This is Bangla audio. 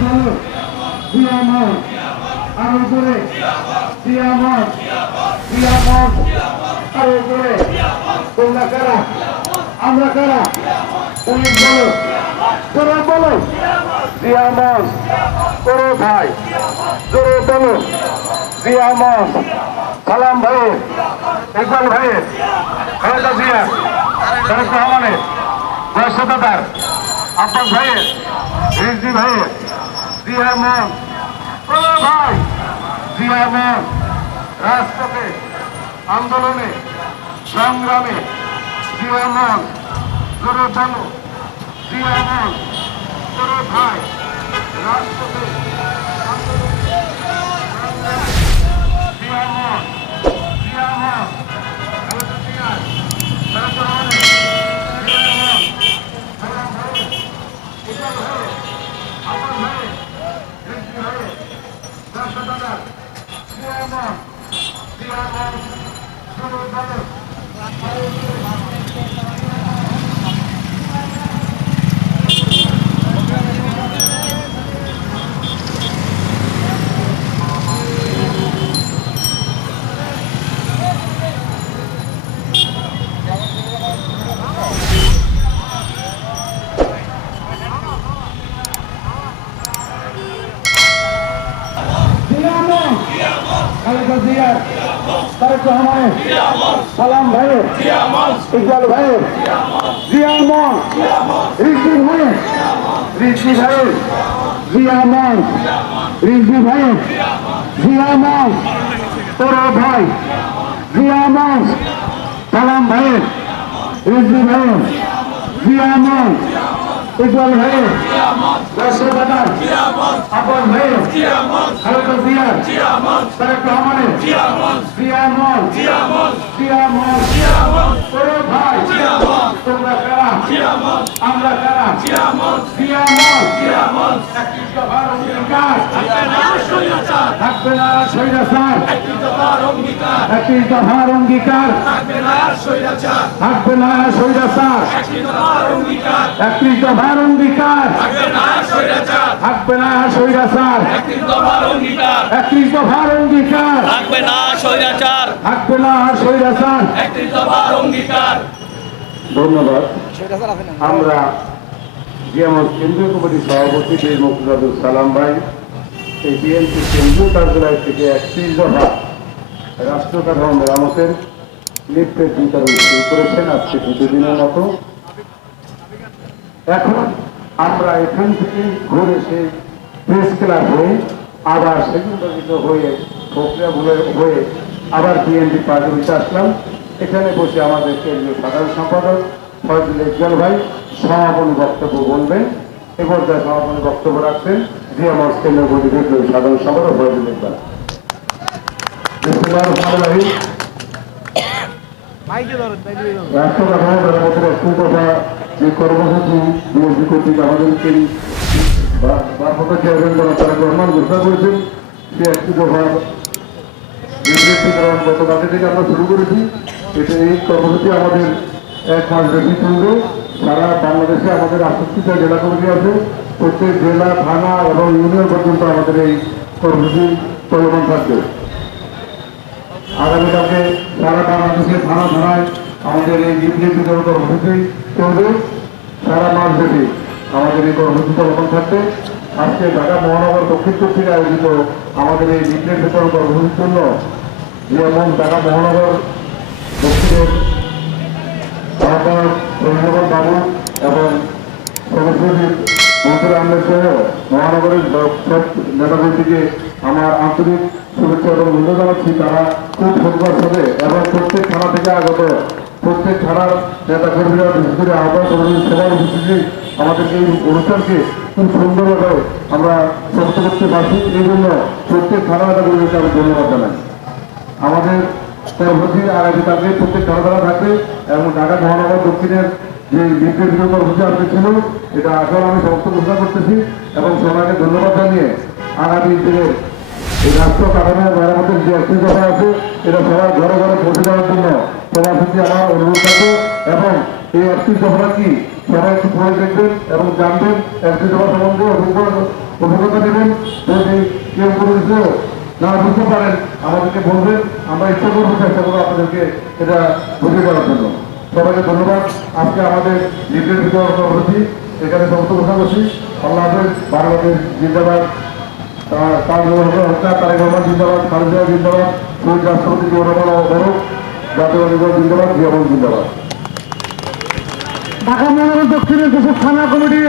ভালো জিয়ামত আর উপরে জিয়ামত জিয়ামত আর উপরে তোমরা কারা? আমরা কারা? তুমি বলো। তোরা বলো। করো ভাই জোরে বলো। জিয়ামত সালাম ভাই, ইকবাল ভাই, খালেদা জিয়া, তারেক রহমানের বয়সদাতার আব্বাস ভাইয়ের রিজভি ভাইয়ের জিয়া মন বলো ভাই জিয়া মন আন্দোলনে, সংগ্রামে জিয়া মন জোরে বলো জিয়া জোরে ভাই রাজপথে রাষ্ট্রদাতা জিয়ামন তারেক রহমানের সালাম ভাইয়ের ইকবাল ভাইয়ের জিয়ামন রিজভি ভাইয়ের রিজভি ভাইয়ের জিয়ামন রিজভি ভাইয়ের জিয়ামন তোর ভাই জিয়ামন সালাম ভাইয়ের রিজভি ভাইয়ের জিয়ামন ইকবাল ভাইয়ের রাষ্ট্রদাতা আব্বাস ভাইয়ের খালেদা জিয়া তারেক রহমানের জিয়ামন জিয়ামন তোর ভাই তোমরা কারা আমরা কারা? জিয়ামন একটি দফার অঙ্গীকার। থাকবে না স্বৈরাচার। একটি দফার অঙ্গীকার। থাকবে না স্বৈরাচার। একটি দফার অঙ্গীকার। থাকবে না স্বৈরাচার। একটি দফার অঙ্গীকার। থাকবে না স্বৈরাচার। থাকবে না স্বৈরাচার। একটি দফার অঙ্গীকার। ধন্যবাদ। আমরা জিয়ামত কেন্দ্রীয় কমিটির সভাপতি বীর মুক্তিজাদুল সালাম ভাই এই বিএনপি কেন্দ্রীয় কার্যালয় থেকে একত্রিশ দফা রাষ্ট্র কাঠামো মেরামতের লিফটের বিতরণ শুরু করেছেন আজকে দুদিনের মতো। এখন আমরা এখান থেকে ঘুরে সেই প্রেস ক্লাব হয়ে আবার সেগুলো হয়ে প্রক্রিয়া হয়ে আবার বিএনপি পার্টিতে আসলাম। এখানে বসে আমাদের কেন্দ্রীয় সাধারণ সম্পাদক ফয়জুল ইকবাল ভাই সমাপনী বক্তব্য বলবেন এ পর্যায়ে সমাপনী বক্তব্য রাখছেন জিএমএস কেন্দ্রীয় কমিটির বিপ্লবী সাধারণ সম্পাদক ফয়জুল ইকবাল যে কর্মসূচি বিএনপি কর্তৃক আমাদেরকে বারপথে চেয়ারম্যান করা তারেক রহমান ঘোষণা করেছেন সে একটি দফা নির্দেশ বিতরণ গত রাতে থেকে আমরা শুরু করেছি। এটা এই কর্মসূচি আমাদের এক মাস বেশি চলবে। সারা বাংলাদেশে আমাদের আটষট্টিটা জেলা কমিটি আছে। প্রত্যেক জেলা, থানা এবং ইউনিয়ন পর্যন্ত আমাদের এই কর্মসূচি চলমান থাকবে। আগামীকালকে সারা বাংলাদেশের থানা থানায় আমাদের এই নির্দেশ বিতরণ কর্মসূচি চলবে। সারা মাস ব্যাপী আমাদের এই কর্মসূচি চলমান থাকবে। আজকে ঢাকা মহানগর দক্ষিণ থেকে আয়োজিত আমাদের এই নির্দেশ বিতরণ কর্মসূচির জন্য যেমন ঢাকা মহানগর, দক্ষিণের রবীন্দ্রনাথ বাবু এবং মন্ত্রী আহমেদ সহ মহানগরের সব নেতাকর্মীকে আমার আন্তরিক শুভেচ্ছা এবং মূল্য জানাচ্ছি। তারা খুব সদবার সাথে এবং প্রত্যেক থানা থেকে আগত, প্রত্যেক থানার নেতাকর্মীরা, বিশেষ করে আহ্বায়ক কর্মী সবার উপস্থিতি আমাদেরকে এই অনুষ্ঠানকে খুব সুন্দরভাবে আমরা সমাপ্ত করতে পারছি। এই জন্য প্রত্যেক থানা নেতাকর্মীকে আমি ধন্যবাদ জানাই। আমাদের আগামীকালকে প্রত্যেক খেলাধুলা থাকবে এবং ঢাকা মহানগর দক্ষিণের যে কর্মসূচি ছিল, এটা আসলে আমি সমস্ত ঘোষণা করতেছি এবং সবাইকে ধন্যবাদ জানিয়ে আগামী দিনে এই রাষ্ট্র যে দফা আছে, এটা সবার ঘরে ঘরে পৌঁছে দেওয়ার জন্য সবার প্রতি আমার অনুরোধ থাকবে এবং এই একটি কি সবাই একটু পড়ে দেখবেন এবং জানবেন, একটি সম্বন্ধে অভিজ্ঞতা নেবেন। যদি কেউ না, বুঝতে পারেন, আমাদেরকে বলবেন, আমরা ইচ্ছা করব, চেষ্টা করব আপনাদেরকে এটা বুঝিয়ে দেওয়ার জন্য। সবাইকে ধন্যবাদ। আজকে আমাদের লিডের বিতরণ করেছি এখানে সমস্ত কথা বলছি আল্লাহ বাংলাদেশ জিন্দাবাদ। দক্ষিণের যেসব থানা কমিটি